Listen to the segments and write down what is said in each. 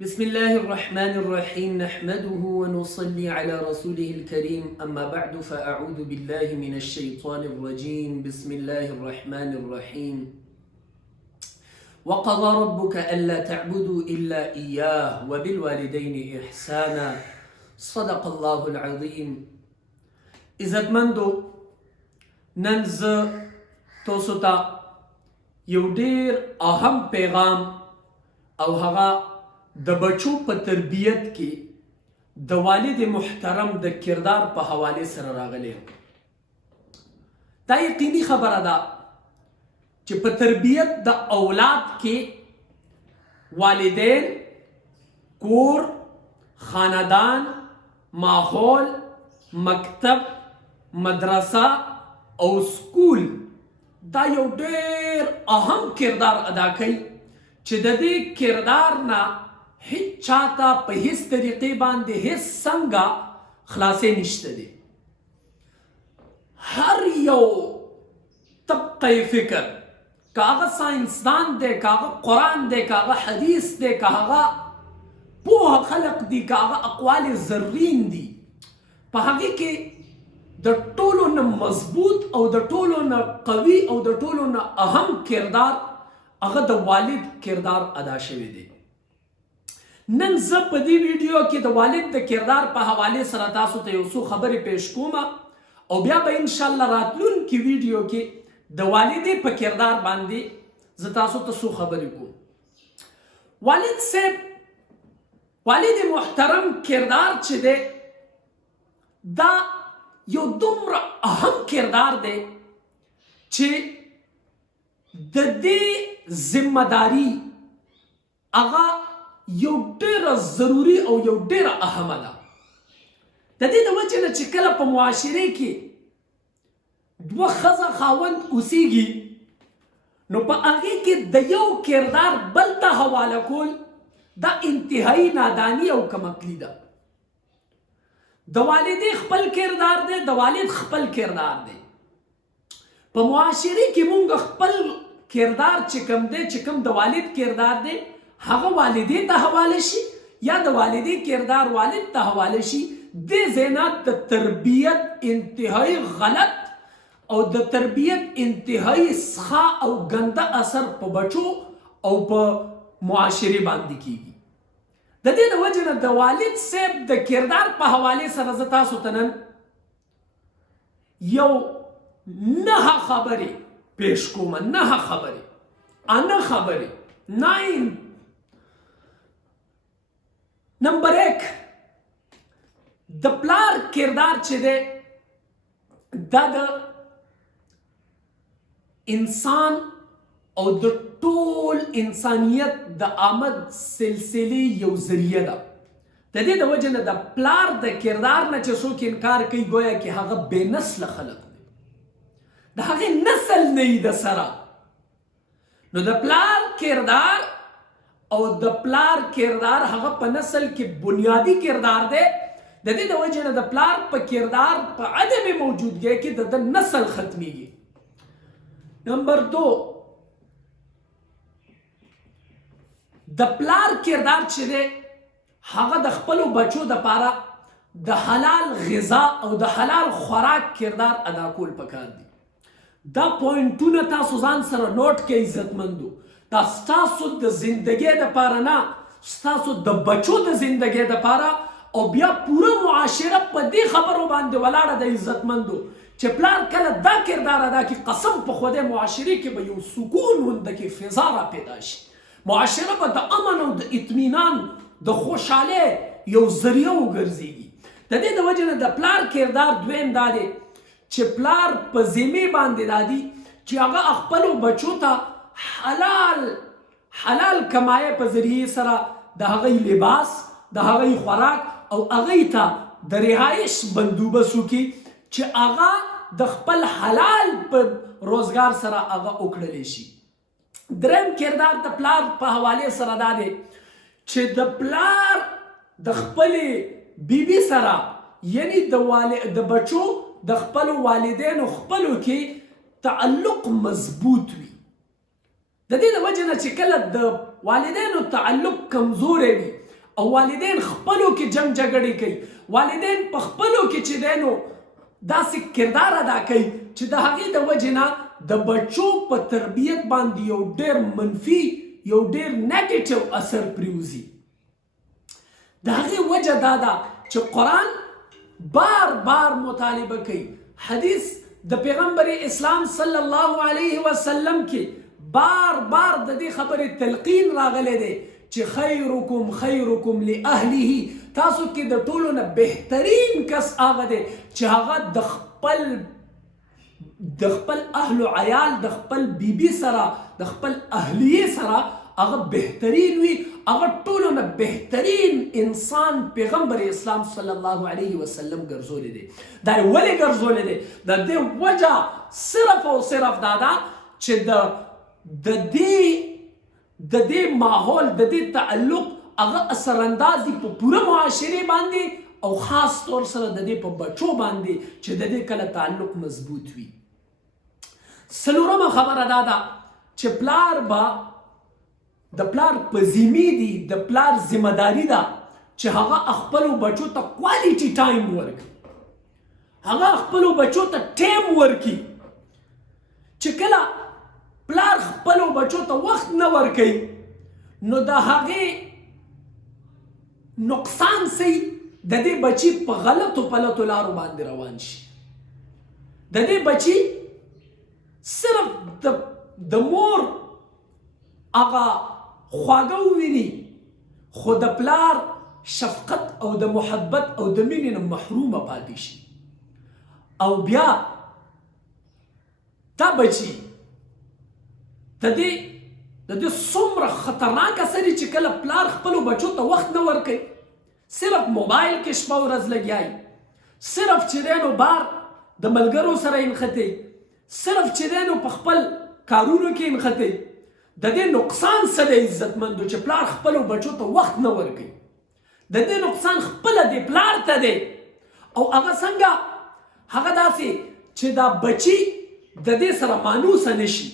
بسم الله الرحمن الرحيم نحمده ونصلي على رسوله الكريم أما بعد فأعوذ بالله من الشيطان الرجيم بسم الله الرحمن الرحيم وقضى ربك ألا تعبدوا إلا إياه وبالوالدين إحسانا صدق الله العظيم عزتمندو ننز توسطا يودير أهم پیغام او هغه د بچو په تربیت کې د والد محترم د کردار په حواله سره راغلی دا یقیني خبره ده چې په تربیت د اولاد کې والدین کور خاندان ماحول مکتب مدرسه او سکول دا یو ډېر اهم کردار ادا کوي چې د دې کردار نه هیڅ چاته په هیڅ طریقې باندې هیڅ څنګه خلاصې نشته دی. هر یو طبقه فکر که هغه ساینسدان دی که هغه قرآن دی که هغه حدیث دی که هغه پوه خلق دی که هغه اقوال زرین دی په هغې کې د ټولو نه مضبوط او د ټولو نه قوي او د ټولو نه اهم کردار هغه د والد کردار ادا شوی دی. نن زه په دې ویډیو کې د والد د کردار په حواله سره تاسو ته یو څو خبرې پیش کوم او بیا به ان شاء الله راتلونکي ویډیو کې د والد په کردار باندې زه تاسو ته څو خبرې کوم. والد محترم کردار چې دی دا یو دومره اهم کردار دی چې د دې ذمہداري هغه یو ډېره ضروري او یو ډېره اهمه ده. د دې د وجې نه چې کله په معاشرې کې دوه ښځه خاوند اوسیږي نو په هغې کې د یو کردار بل ته حواله کول دا انتهایي ناداني او کمعقلي ده. د والدې خپل کردار دی د والد خپل کردار دی. په معاشرې کې مونږ خپل کردار چې کوم دی چې کوم د والد کردار دی هغه والدې ته حواله شي یا د والدې کردار والد ته حواله شي. دې ځای نه د تربیت انتهایی غلط او د تربیت انتهایی څخه او ګنده اثر په بچو او په معاشرې باندې کیږي. د دې د وجې نه د والد صاحب د کردار په حواله سره زه تاسو ته نن یو 9 خبرې پیش کوم. 9 خبرې 9. نمبر 1 د پلار کردار چې دی دا د انسان او د ټول انسانیت د آمد سلسلې یو ذریعه ده. د دې د وجې نه د پلار د کردار نه چې څوک انکار کوي گویا کې هغه بې نسله خلق دی د هغې نسل نه یي د سره. نو د پلار کردار او د پلار کردار هغه په نسل کې بنیادی کردار دی. د دې د وجې نه د پلار په کردار په عدم موجودګۍ کې د نسل ختمیږي. نمبر 2 د پلار کردار چې دی هغه د خپلو بچو دپاره د حلال غذا او د حلال خوراک کردار ادا کول پکار دي. دا پوینټونه تاسو ځان سره نوٹ کړئ عزتمندو. دا ستاسو د زندګۍ دپاره نه ستاسو د بچو د زندګۍ دپاره او بیا پوره معاشره په دې خبرو باندې ولاړه د عزتمندو چې پلار کله دا کردار ادا کړي قسم په خدای معاشرې کې به یو سکون ونده کې فضا را پیدا شي. معاشره به د امن او د اطمینان د خوشحالۍ یو ذریعه وګرځېږي. د دې د وجې نه د پلار کردار دویم دا دی چې پلار په ذمې باندې دا دی چې هغه خپلو بچو ته حلال کمایه په ذریعې سره د هغوی لباس د هغوی خوراک او هغوی ته د رهایش بندوبست وکړي چې هغه د خپل حلال په روزګار سره هغه وکړلی شي. دریم کردار د پلار په حواله سره دا دی چې د پلار د خپلې بیبي سره یعنی د بچو د خپلو والدینو خپلو کې تعلق مضبوط وي. د دې د وجه نه چې کله د والدینو تعلق کمزوری وي او والدین خپلو کې جنگ جګړې کوي، والدین په خپلو کې چې دی نو داسې کردار ادا کوي چې د هغې د وجې نه د بچو په تربیت باندې یو ډېر منفي یو ډېر نیګیټیو اثر پرېوځي. د هغې وجه دا ده چې قرآن بار بار مطالبه کوي، حدیث د پیغمبر اسلام صلی الله علیه وسلم کې بار بار د دې خبرې تلقین راغلی دی چې خیرکم خیرکم لاهله، تاسو کې د ټولو نه بهترین کس هغه دی چې هغه د خپل اهل و عیال د خپل بیبي سره د خپل اهلیه سره هغه بهترین وي، هغه ټولو نه بهترین انسان پیغمبر اسلام صلی الله علیه وسلم ګرځولی دی. دا یې ولې ګرځولی دی؟ د دې وجه صرف او صرف دا ده چې د دې ماحول د دې تعلق هغه اثراندازي په پوره معاشرې باندې او خاص طور سره د دې په بچو باندې چې د دې کله تعلق مضبوط وي. څلورمه خبره دا ده چې پلار به د پلار په ذمې دي، د پلار ذمه داري ده چې هغه خپلو بچو ته کوالټي ټایم ورکړي، هغه خپلو بچو ته ټایم ورکړي. چې کله پلار خپلو بچو ته وخت نه ورکوي نو د هغې نقصان سي د دې بچي په غلطو پلطو لارو باندې روان شي. د دې بچي صرف د مور هغه خواږه وویني خو د پلار شفقت او د محبت او د مینې نه محرومه پاتې شي. او بیا دا بچي د دې څومره خطرناک اثر چې کله پلار خپلو بچو ته وخت نه ورکوي، صرف موبایل کې شپه ورځ لګیایي، صرف چې دی نو بار د ملګرو سره انختی، صرف چې دی نو په خپل کارونو کې انختی. د دې نقصان څه دی عزتمندو چې پلار خپلو بچو ته وخت نه ورکوي؟ د دې نقصان خپله دی پلار ته دی. او هغه څنګه؟ هغه داسې چې دا بچي د دې سره مانوسه نشي،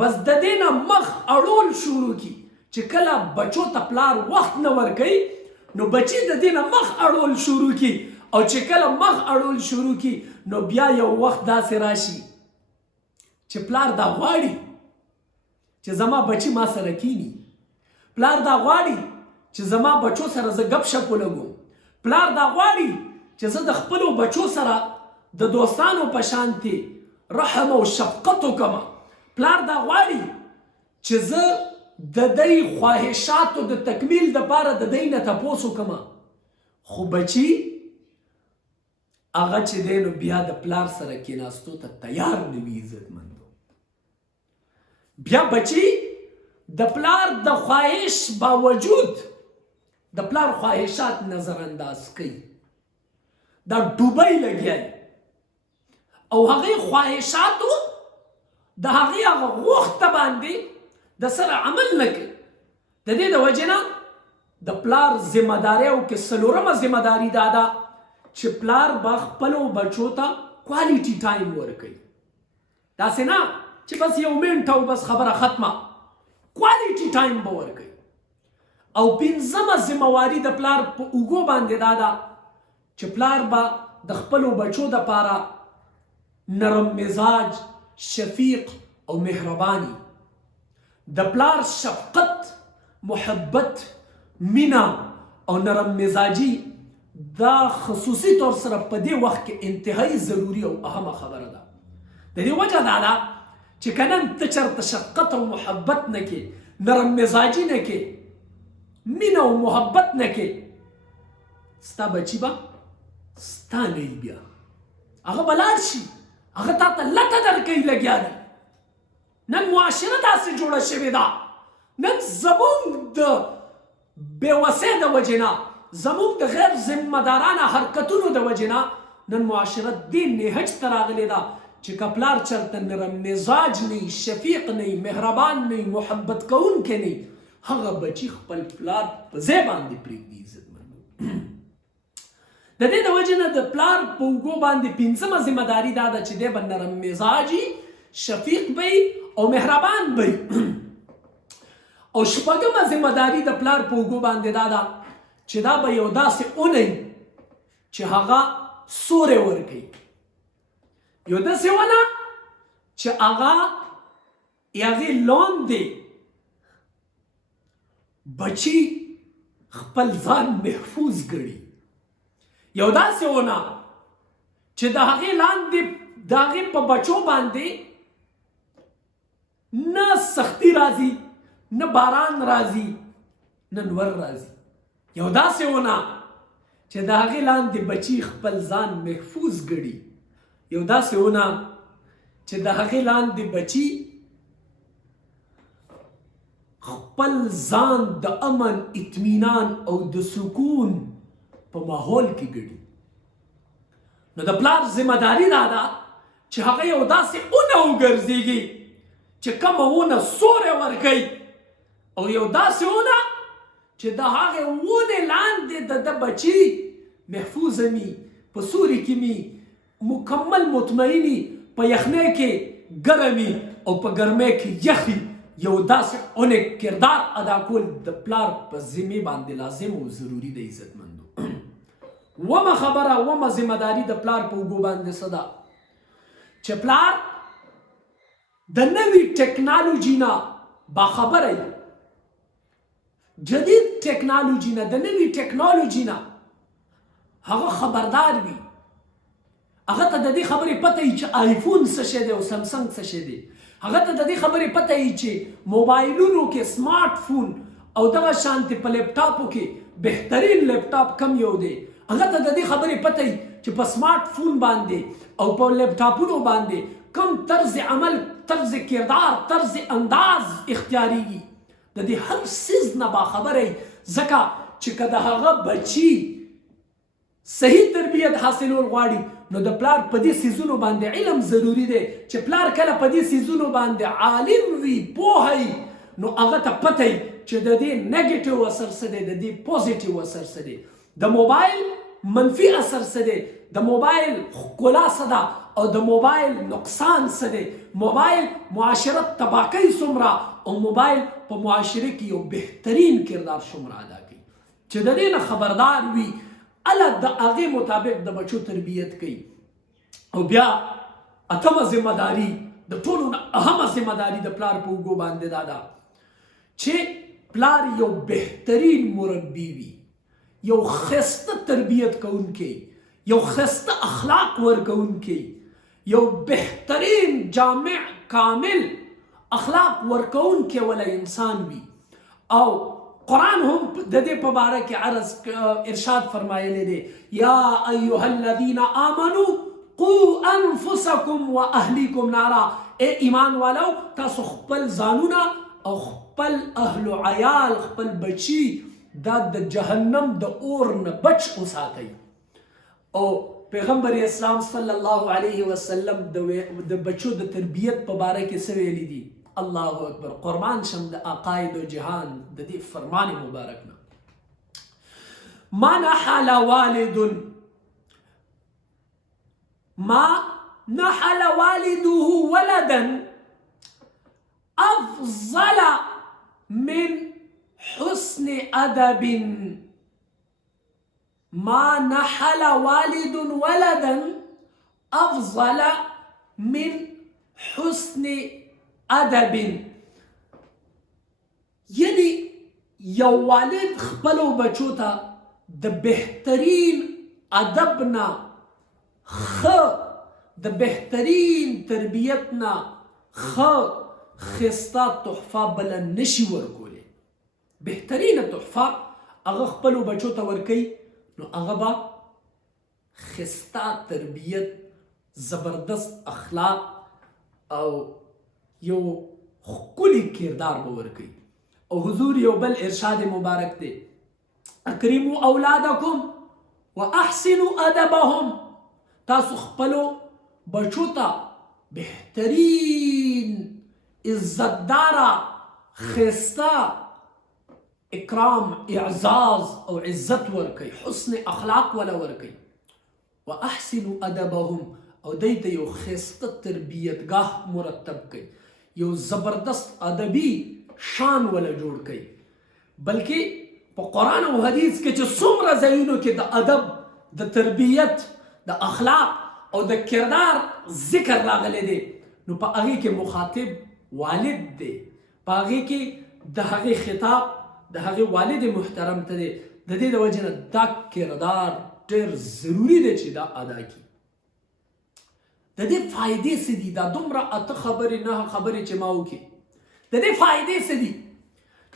بس د دې نه مخ اړول شروع کی چې کله بچو ته پلار وخت نه ورکوي نو بچي د دې نه مخ اړول شروع کی، او چې کله مخ اړول شروع کی نو بیا یو وخت داسې راشي چې پلار دا غواړي چې زما بچي ما سره کینی، پلار دا غواړي چې زما بچو سره زه ګپ شپ ولګوم، پلار دا غواړي چې زه د خپلو بچو سره د دوستانو په شانتي رحم او شفقت وکړم، پلار دا غواړي چې زه د دې خواهشاتو د تکمیل دپاره د دې نه تپوس وکړم. خو بچي هغه چې دی نو بیا د پلار سره کېناستو ته تیار نه وي عزتمندو. بیا بچي د پلار د خواهش باوجود د پلار خواهشات نظر انداز کوي، دا ډوبۍ لګیایي او هغې خواهشاتو د هغې هغه غوښته باندې د سره عمل نه کوي. د دې د وجې نه د پلار ذمه داریو کې څلورمه ذمه داري دا ده چې پلار به خپلو بچو ته کوالټي ټایم ورکوي. داسې نه چې بس یو منټ او بس خبره ختمه، کوالټي ټایم به ورکوي. او پنځمه ذمهواري د پلار په اوږو باندې دا ده چې پلار به د خپلو بچو دپاره نرم مزاج، شفیق او مهربانی. د پلار شفقت، محبت، مینا او نرم مزاجی دا خصوصي طور سره په دې وخت کې انتهایی ضروري او اهمه خبره ده. د دې وجه دا ده چې که نن ته چېرته شفقت او محبت نه کې، نرم مزاجي نه کې، مینه او محبت نه کې، ستا بچي به ستا نه وي، بیا هغه به لاړ شي، هغه تا ته لته درکوي لګیا دي. نن معاشره داسې جوړه شوې ده، نن زموږ د بېوسۍ د وجې نه، زموږ د غیر ذمهدارانه حرکتونو د وجې نه نن معاشره دې نهج ته راغلې ده چې که پلار چېرته نرم مزاج نه وي، شفیق نه وي، مهربان نه وي، محبت کوونکی نه وي، هغه بچي خپل پلار په ځای باندې پرېږدي. عزتمندو د دې د وجې نه د پلار په اوږو باندې پنځمه ذمه داري دا ده چې دی به نرم مزاجي، شفیق به او مهربان به. او شپږمه ذمه داري د پلار په اوږو باندې دا ده چې دا به یو داسې اونۍ چې هغه سوری ورکوي، یو داسې ونه چې هغه هغې لاندې بچي خپل ځان محفوظ ګڼي، یو داسې ونه چې د هغې لاندې د هغې په بچو باندې نه سختي راځي، نه باران راځي، نه نور راځي، یو داسې ونه چې د هغې لاندې بچي خپل ځان محفوظ ګڼي، یو داسې ونه چې د هغې لاندې بچي خپل ځان د امن، اطمینان او د سکون په ماحول کې ګڼي. نو د پلار ذمه داري دا ده چې هغه یو داسې اونه وګرځېږي چې کومه ونه سوری ورکوي، او یو داسې ونه چې د هغې ونې لاندې د ده بچي محفوظه وي، په سوري کې وي، مکمل مطمئني، په یخنۍ کې ګرمي او په ګرمۍ کې یخي، یو داسې اونې کردار ادا کول د پلار په ذمې باندې لازم او ضروري د عزتمندو. ومه خبره، ومه ذمه داري د پلار په اوږو باندې څه ده چې پلار د نوي ټکنالوژي نه باخبره وي، جدید ټکنالوژي نه، د نوي ټکنالوژي نه هغه خبردار وي، هغه ته د دې خبرې پته وي چې آیفون څه شی دی او سمسنګ څه شی دی، هغه ته د دې خبرې پته وي چې موبایلونو کې سمارټ فون او دغه شانتې په لیپټاپو کې بهترین لیپټاپ کم یو دی، هغه ته د دې خبرې پته وي چې په سمارټ فون باندې او په لیپټاپونو باندې کم طرز عمل، طرز کردار، طرز انداز اختیاریږي، د دې هر څیز نه باخبره وي، ځکه چې که د هغه بچي صحیح تربیت حاصلول غواړي نو د پلار په دې څیزونو باندې علم ضروري دی، چې پلار کله په دې څیزونو باندې عالم وي، پوه وي، نو هغه ته پته وي چې د دې نیګیټیو اثر څه دی، د دې پوزیټیو اثر څه دی، د موبایل منفي اثر څه دی، د موبایل ښکلا څه ده او د موبایل نقصان څه دی، موبایل معاشرت تباه کوي څومره او موبایل په معاشره کې یو بهترین کردار څومره ادا کوي، چې د دې نه خبردار وي اله د هغې مطابق د بچو تربیت کوي. او بیا اتمه ذمه داري، د ټولو نه اهمه ذمه داري د پلار په اوږو باندې دا ده چې پلار یو بهترین مربي وي، یو ښایسته تربیت کوونکی، یو ښایسته اخلاق ورکوونکی، یو بهترین جامع کامل اخلاق ورکوونکی ولا انسان وي. او قرآن هم د دې په باره کې عرض ارشاد فرمایلی دی، یا ایها الذین آمنوا قوا انفسکم واهلیکم نارا، ای ایمان والو تاسو خپل ځانونه او خپل اهل و عیال، خپل بچي دا د جهنم د اور نه بچ وساتئ. او پیغمبر اسلام صلی الله علیه وسلم د بچو د تربیت په باره کې څه ویلي دي؟ الله اکبر، قربان شم د عقاید و جهان د دې فرمان مبارک نه. ما نحل والده ولدا افضل من حسن ادب، ما نحل والد ولدا افضل من حسن ادب، یعنی یو والد خپلو بچو ته د بهترین ادب نه ښه، د بهترین تربیت نه ښه ښایسته تحفه بله نشي ورکولی. بهترینه تحفه هغه خپلو بچو ته ورکوي نو هغه به ښایسته تربیت، زبردست اخلاق او یو ښکلی کردار به ورکوي. او حضور یو بل ارشاد مبارک دی، اکرموا اولادکم واحسنوا ادبهم، تاسو خپلو بچو ته بهترین عزتداره ښایسته اکرام، اعزاز او عزت ورکوي، حسن اخلاق ولا ورکوي. واحسنوا ادبهم، او دوی ته یو ښایسته تربیتګاه مرتب کوي، یو زبردست ادبي شان ولا جوړ کوي. بلکې په قرآن او حدیث کې چې څومره ځایونو کې د ادب، د تربیت، د اخلاق او د کردار ذکر راغلی دی، نو په هغې کې مخاطب والد دی، په هغې کې د هغې خطاب د هغې والد محترم ته دی. د دې د وجې نه دا کردار ډېر ضروري دی چې دا ادا کړي. د دې فایدې څه دي؟ دا دومره 8 خبرې 9 خبرې چې ما وکړې، د دې فایدې څه دي؟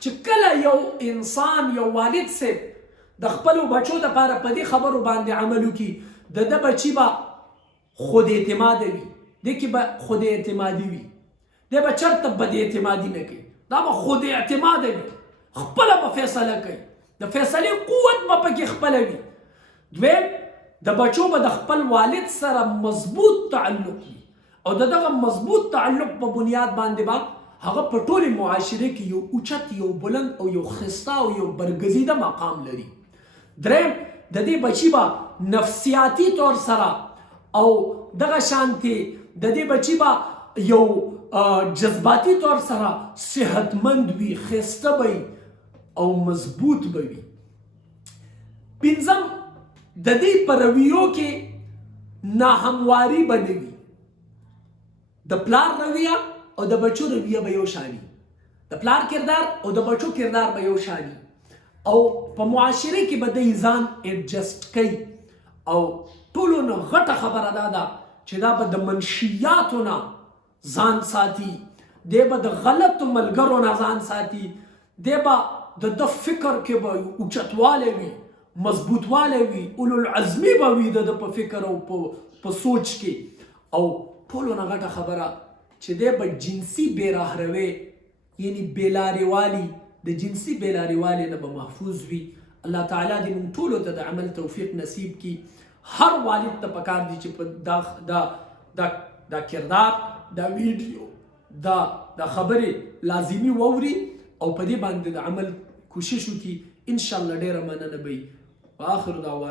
چې کله یو انسان، یو والد صاحب د خپلو بچو دپاره په دې خبرو باندې عمل وکړي، د ده بچي به خود اعتماده وي، دې کې به خود اعتمادي وي، دی به چېرته بد اعتمادي نه کوي، دا به خود اعتماده وي، خپله به فیصله کوي، د فیصلې قوت به پکې خپله وي. دویم، د بچو به د خپل والد سره مضبوط تعلق وي او د دغه مضبوط تعلق په بنیاد باندې به هغه په ټولې معاشره کې یو اوچت، یو بلند او یو ښایسته او یو برګزیده مقام لري. دریم، د دې بچي به نفسیاتي طور سره او دغه شانتې د دې بچي به یو جذباتي طور سره صحتمند وي، ښایسته به وي او مضبوط به وي. پنځم، د دې په رویو کې ناهمواري به نه وي. د پلار رویه او د بچو رویه به یو شانی، د پلار کردار او د بچو کردار به یو شانی، او په معاشره کې به دی ځان ایډجسټ کوي. او ټولو نه غټه خبره دا ده چې دا به د منشیاتو نه ځان ساتي، دی به د غلطو ملګرو نه ځان ساتي، دی به د ده فکر کې به اوچتوالی وي، مضبوطوالی وي، اولوالعزمي به وي د په فکر او په سوچ کې. او ټولو نه غټه خبره چې دی به جنسي بېراهروي، یعنی بېلارېوالي، د جنسي بېلارېوالي نه به محفوظ وي. الله تعالی دې موږ ټولو ته د عمل توفیق نصیب کړي. هر والد ته پکار دي چې په دا کردار، دا ویډیو، دا خبرې لازمي واوري او په دې باندې د عمل کوشش وکړي. انشاءالله ډېره مننه به وي. واخر دعوانا